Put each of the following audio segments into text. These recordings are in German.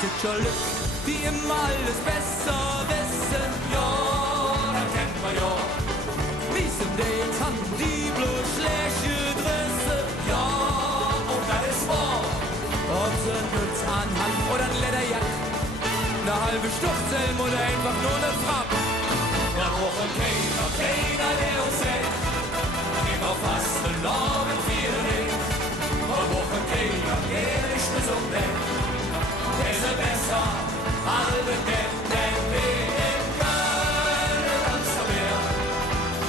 gibt schon Glück, die immer alles besser wissen. Ja, das kennt man ja. Wie sind die Tanten, die bloß schlechte Dresse? Ja, und das ist wahr. Ob sie ein Mütz anhaben oder ein Lederjack, eine halbe Stuchzelm oder einfach nur eine Frapp. Wir brauchen keiner, der uns hält. Gehen wir fast den Abend wieder nicht. Wir brauchen keiner, der nicht gesund ist. Der ist besser, halbe Geld, denn wir in Köln ganz am Meer.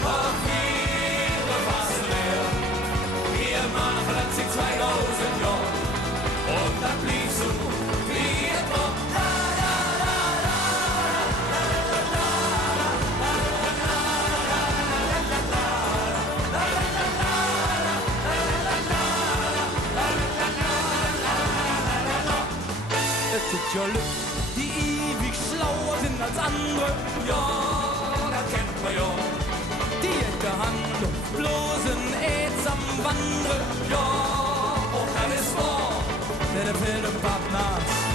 Auch wir fast leer. Wir machen das in 2000 Jahren. Und dann blieb so wie immer. Es gibt ja Leute, die ewig schlauer sind als andere. Ja, das kennt man ja. Die in der Hand bloßen Aids am Wandern. Ja, auch das ist wahr. Denn der Film Partners